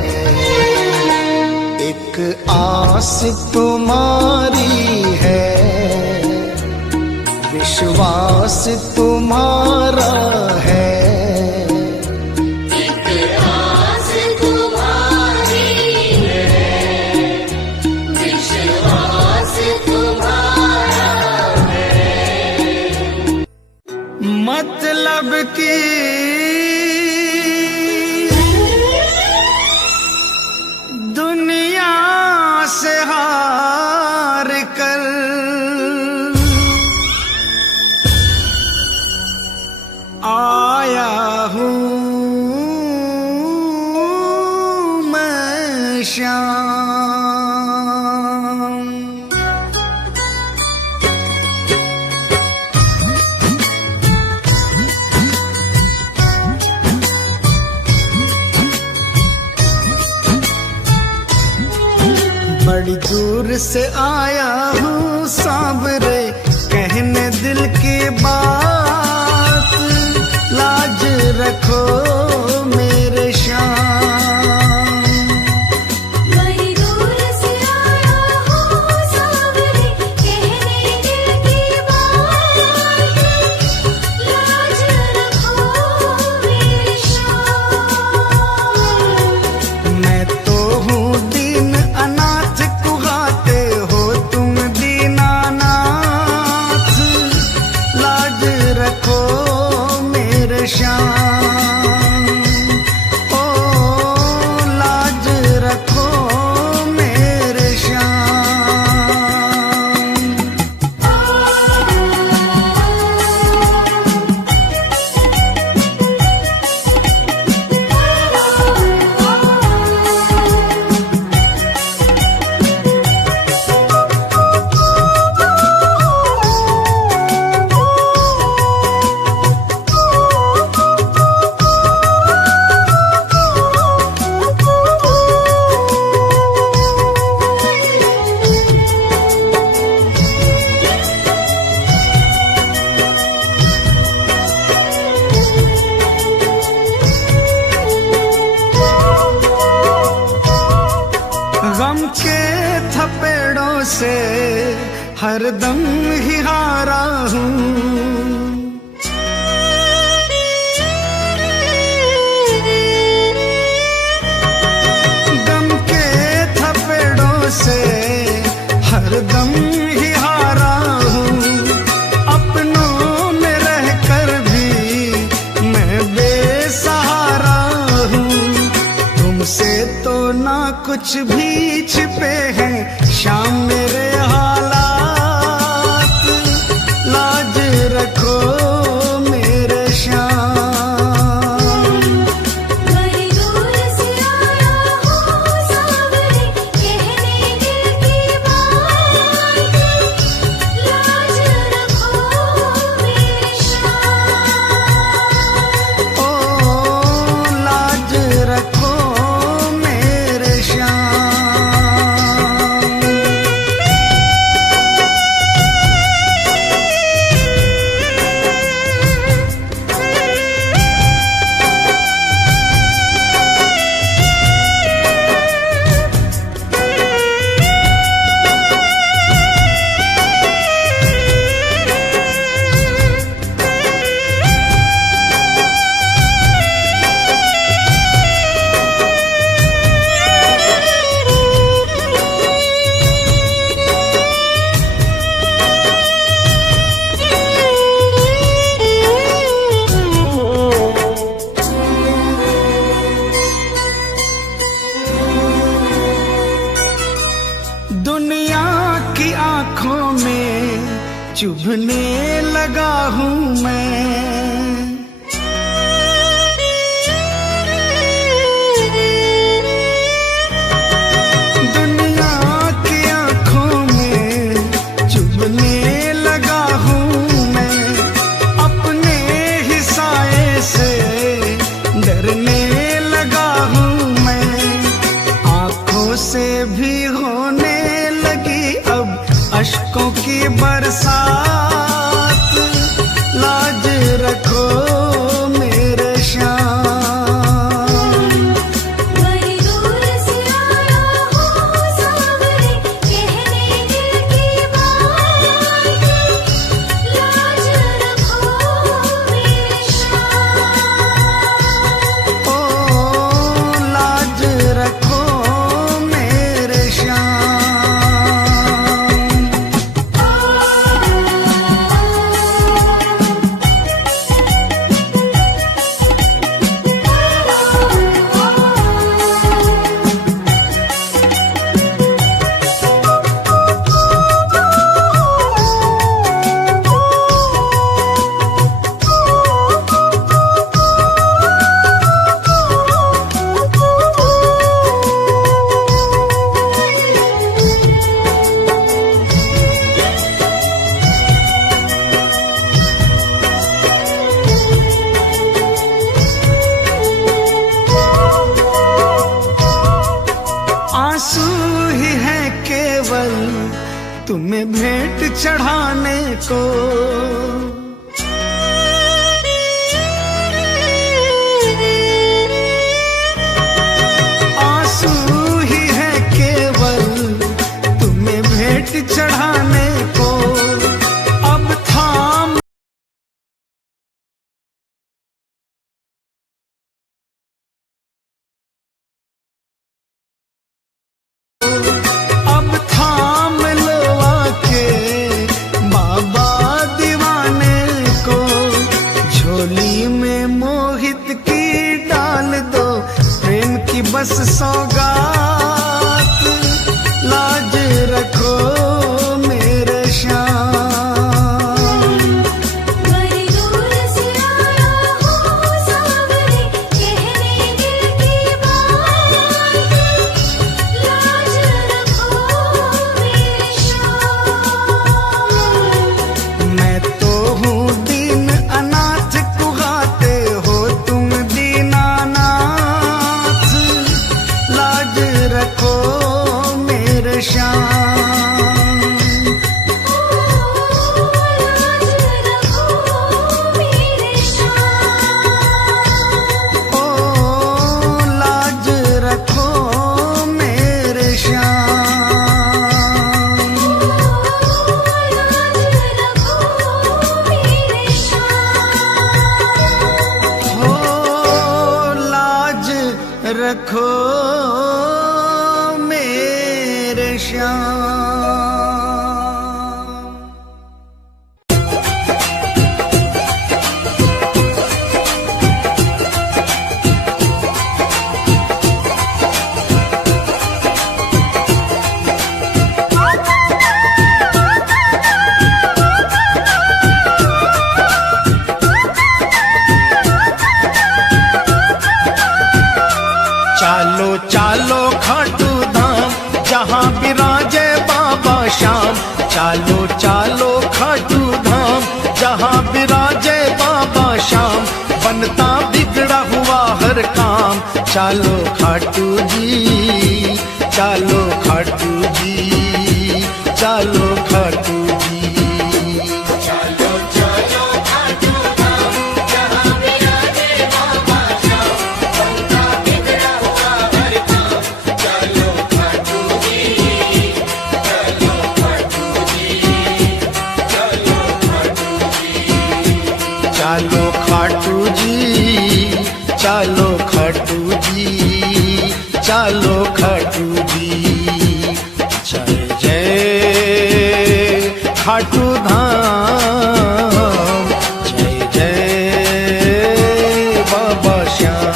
है। एक आस तुम्हारी है, विश्वास तुम्हारा है। एक आस तुम्हारी है, विश्वास तुम्हारा है। मतलब की दुनिया से हार कर आया हूँ मैं श्याम। बड़ी दूर से आया हूँ सांवरे, कहने दिल की बात, लाज रखो मेरे श्याम। बड़ी दूर से आया हूँ सांवरे, कहने दिल की बात, लाज रखो मेरे श्याम। मैं तो हूँ दीन अनाथ, कुहाते हो तुम दीनानाथ, लाज रखो मेरे श्याम। ओ लाज रखो मेरे श्याम। गम के थपेड़ों से हरदम ही हारा हूँ। गम के थपेड़ों से हरदम ही हारा हूँ। अपनों में रहकर भी मैं बेसहारा हूँ। तुमसे तो ना कुछ भी छिपे हैं शाम मेरे हालात, लाज रखो मेरे श्याम। बड़ी दूर से आया हूँ सांवरे, कहने दिल की बात, लाज रखो मेरे श्याम। ओ लाज रखो मेरे श्याम। की बरसात, लाज रखो मेरे श्याम। बड़ी दूर से आया हूँ सावरे, कहने दिल की बात, लाज रखो मेरे श्याम। ओ लाज रखो मेरे श्याम। आंसू ही है केवल तुम्हें भेंट चढ़ाने को, आंसू ही है केवल तुम्हें भेंट चढ़ाने को। अब थाम अब थाम लो आके बाबा दीवाने को, झोली में मोहित की डाल दो प्रेम की बस सौगात, लाज रखो मेरे श्याम। बड़ी दूर से आया हूँ सावरे, कहने दिल की बात, लाज रखो मेरे श्याम। मैं तो हूँ दीन अनाथ, कुगाते हो तुम दीनानाथ, लाज रखो मेरे श्याम। लाज रखो मेरे श्याम। ओ लाज रखो मेरे श्याम। चालो चालो खाटू धाम, जहाँ विराजे बाबा श्याम। चालो चालो खाटू धाम, जहाँ विराजे बाबा श्याम। बनता बिगड़ा हुआ हर काम, चालो खाटू जी, चालो खाटू जी, चालो खाटू जी। चालो खाटू जी, चालो खाटू जी, चालो खाटू जी। जय जय खाटू धाम, जय जय बाबा श्याम।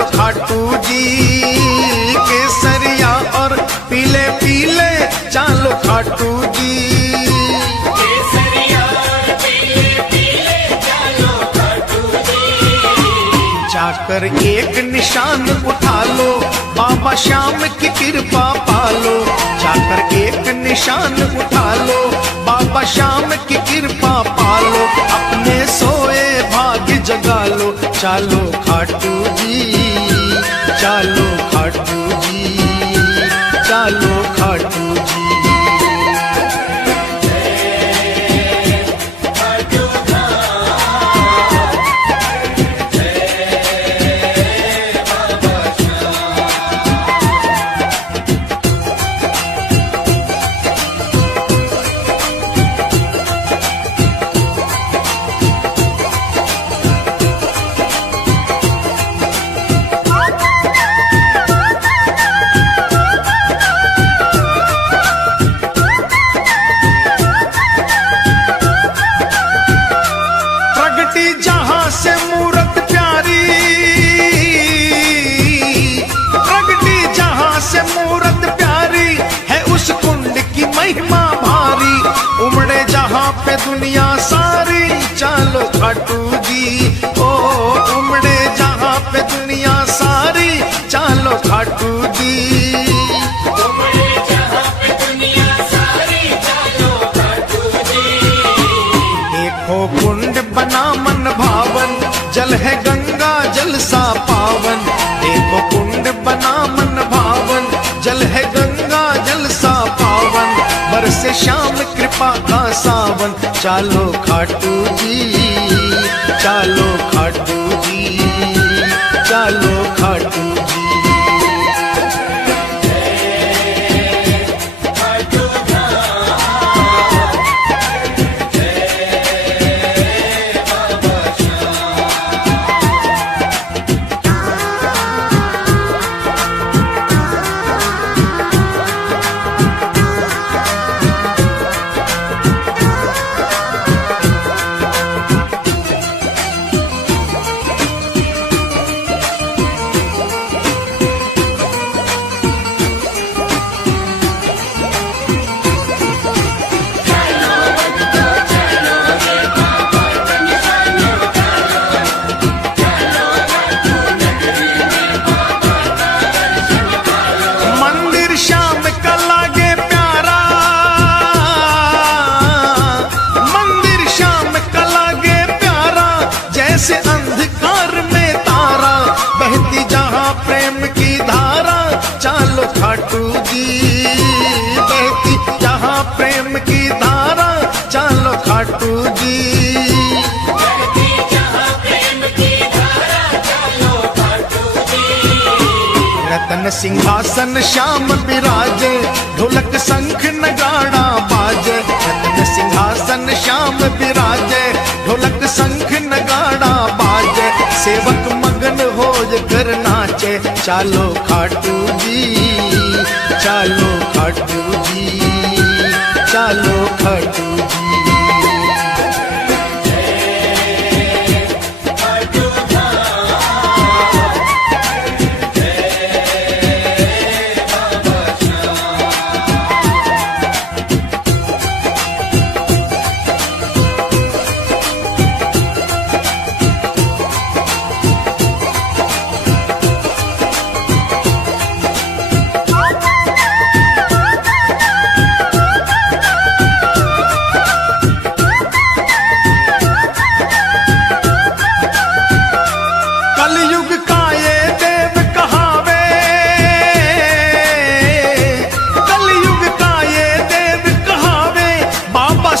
चालो खाटू जी, केसरिया और पीले पीले चालो खाटू जी। केसरिया और पीले पीले चालो खाटू जी। जाकर एक निशान उठा लो, बाबा श्याम की कृपा पालो। जाकर एक निशान उठा लो, बाबा श्याम की कृपा पालो। अपने सोए भाग्य जगा लो, चालो खाटू जी, चालो खाटू जी, चालो खाटू जी। पे दुनिया सारी चालो खाटू जी, ओ उमड़े जहाँ पे दुनिया सारी चालो खाटू जी। उमड़े जहाँ पे दुनिया सारी चालो खाटू जी। देखो कुंड बना मन भावन, जल है गंगा जल सा पावन। देखो कुंड बना मन भावन, जल है गंगा जल सा पावन। बरसे श्याम कृपा का सावन, चालो खाटू जी, चालो खाटू जी, चालो खाटू जी। से अंधकार में तारा, बहती जहाँ प्रेम की धारा, चालो खाटू जी। बहती जहाँ प्रेम की धारा, चालो खाटू जी। बहती जहाँ प्रेम की धारा, चालो खाटू जी। रतन सिंहासन श्याम विराजे, ढोलक शंख नगाड़ा बाजे। रतन सिंहासन श्याम विराजे, ढोलक शंख नगाड़ा बाजे। सेवक मगन हो कर नाचे, चालो खाटू जी, चालो खाटू जी, चालो खाटू जी।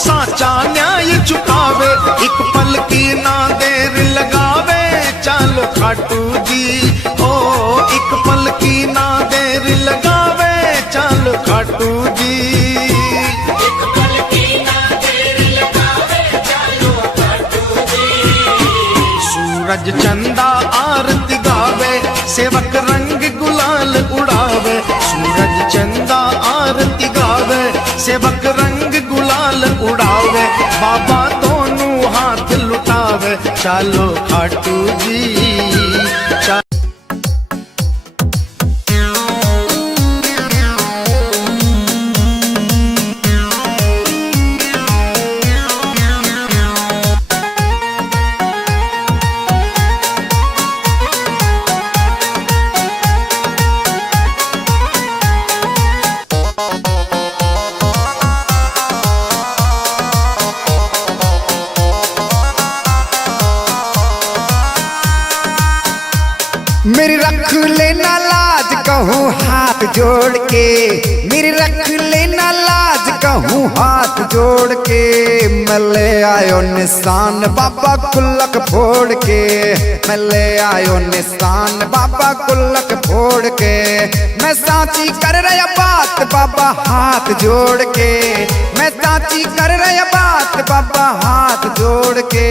साचा न्याय चुकावे, एक पल की ना देर लगावे, चालो खाटू जी। ओ एक पल की ना देर लगावे, चालो खाटू जी। एक पल की ना देर लगावे, चालो खाटू जी। सूरज चंदा आरती गावे, सेवक रंग गुलाल उड़ावे। सूरज चंदा आरती गावे, सेवक रंग गुलाल उड़ावे। बाबा दोनों हाथ लुटावे, चालो खाटू जी। मेरी रख लेना लाज कहूँ हाथ जोड़ के, मेरी रख लेना लाज कहूँ हाथ जोड़ के। मैं ले आयो निशान बाबा गुल्लक फोड़ के, मैं ले आयो निशान बाबा गुल्लक फोड़ के। मैं सांची कर रहा बात बाबा हाथ जोड़ के, मैं सांची कर रहा बात बाबा हाथ जोड़ के।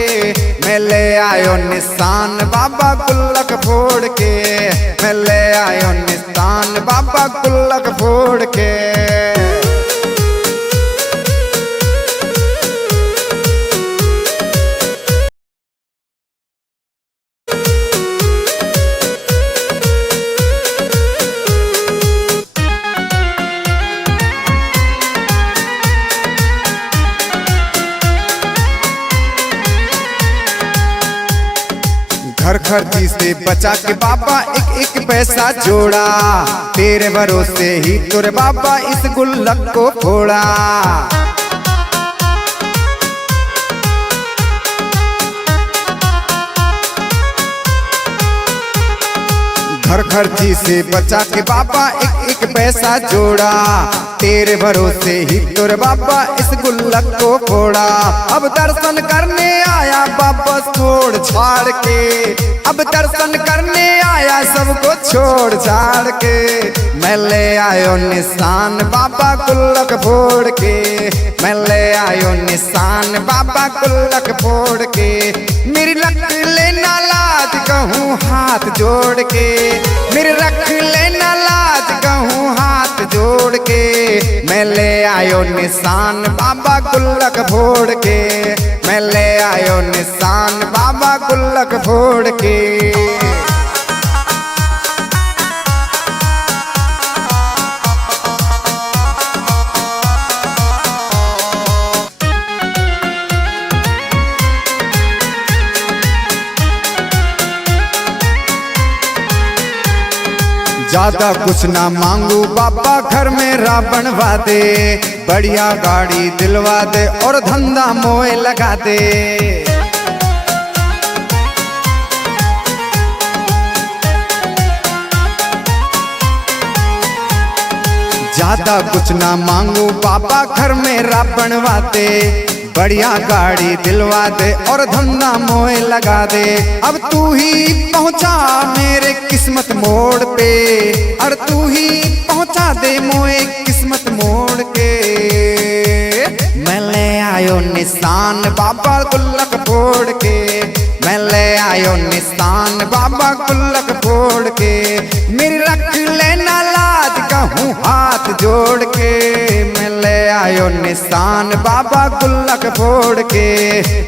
मैं ले आयो निशान बाबा गुल्लक फोड़ के, मैं ले आयो निशान बाबा गुल्लक फोड़ के। घर खर्ची से बचा के बाबा एक एक पैसा जोड़ा, तेरे भरोसे ही तुरे बाबा इस गुल्लक को फोड़ा। घर खर्ची से बचा के बाबा एक एक पैसा जोड़ा, तेरे भरोसे ही तुर बाबा इस गुल्लक को फोड़ा। अब दर्शन करने आया बाबा छोड़ छाड़ के, अब दर्शन करने आया सबको छोड़ छाड़ के। मैं ले आयो निशान बाबा गुल्लक फोड़ के, मैं ले आयो निशान बाबा गुल्लक फोड़ के। मेरी रख लेना लाज कहूँ हाथ जोड़ के, मेरी रख लेना लाज कहूँ हाथ जोड़ के। मैं ले आयो निशान बाबा गुल्लक फोड़ के, मैं ले आयो निशान बाबा गुल्लक फोड़ के। ज्यादा कुछ ना मांगू बाबा घर में बनवा दे, बढ़िया गाड़ी दिलवा दे और धंधा मोए लगा दे। ज्यादा कुछ ना मांगू बाबा घर में बनवा दे, बढ़िया गाड़ी दिलवा दे और धंधा मोए लगा दे। अब तू ही पहुंचा मेरे किस्मत मोड़ पे, और तू ही पहुंचा दे मोए किस्मत मोड़ के। मैं ले आयो निशान बाबा गुल्लक फोड़ के, मैं ले आयो निशान बाबा गुल्लक फोड़ के। मेरी रख लेना लाज कहूँ हाथ जोड़ के, मैं ले आयो निशान बाबा गुल्लक फोड़ के,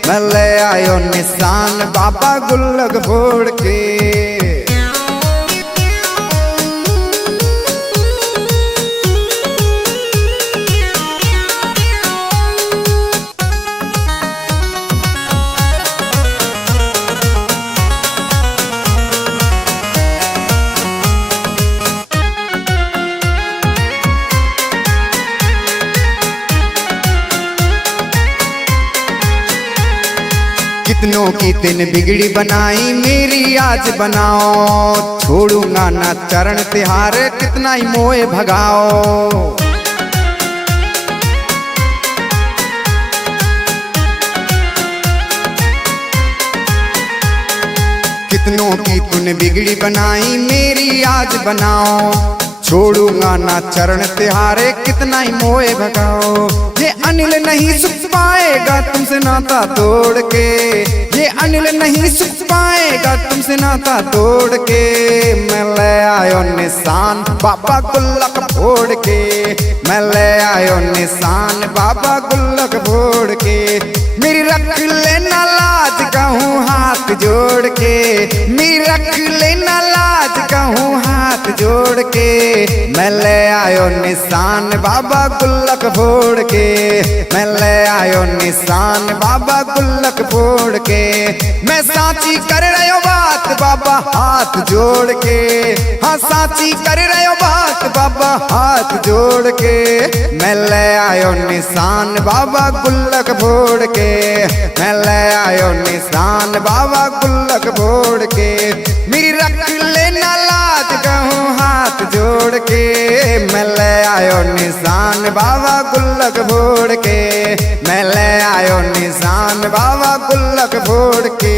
मैं ले आयो निशान बाबा गुल्लक फोड़ के। कितनों की दिन बिगड़ी बनाई मेरी आज बनाओ, छोड़ूंगा ना चरण तिहार कितना ही मोए भगाओ। कितनों की तूने बिगड़ी बनाई मेरी आज बनाओ, छोड़ूंगा ना चरण तिहारे कितना ही मोए भगाओ। ये अनिल नहीं सुख पाएगा तुमसे नाता तोड़ के, ये अनिल नहीं सुख पाएगा तुमसे नाता तोड़ के। मैं ले आयो निशान बाबा गुल्लक फोड़ के, मैं ले आयो निशान बाबा गुल्लक फोड़ के। मेरी रख लेना लाज कहूँ हाथ जोड़ के, मेरी रख लेना लाज कहूँ हाथ जोड़ के। मैं ले आयो निशान बाबा गुल्लक फोड़ के, मैं ले आयो निशान बाबा गुल्लक फोड़ के। मैं सांची कर रहो बात बाबा हाथ जोड़ के, हाँ सांची कर रहो बात बाबा हाथ जोड़ के। मैं ले आयो निशान बाबा गुल्लक फोड़ के, मैं ले आयो निशान निशान बाबा गुल्लक बोड़ के। मेरी रख लेना लाज कहूँ हाथ जोड़ के, मैं ले आयो निशान बाबा गुल्लक बोड़ के, मैं ले आयो निशान बाबा गुल्लक बोड़ के।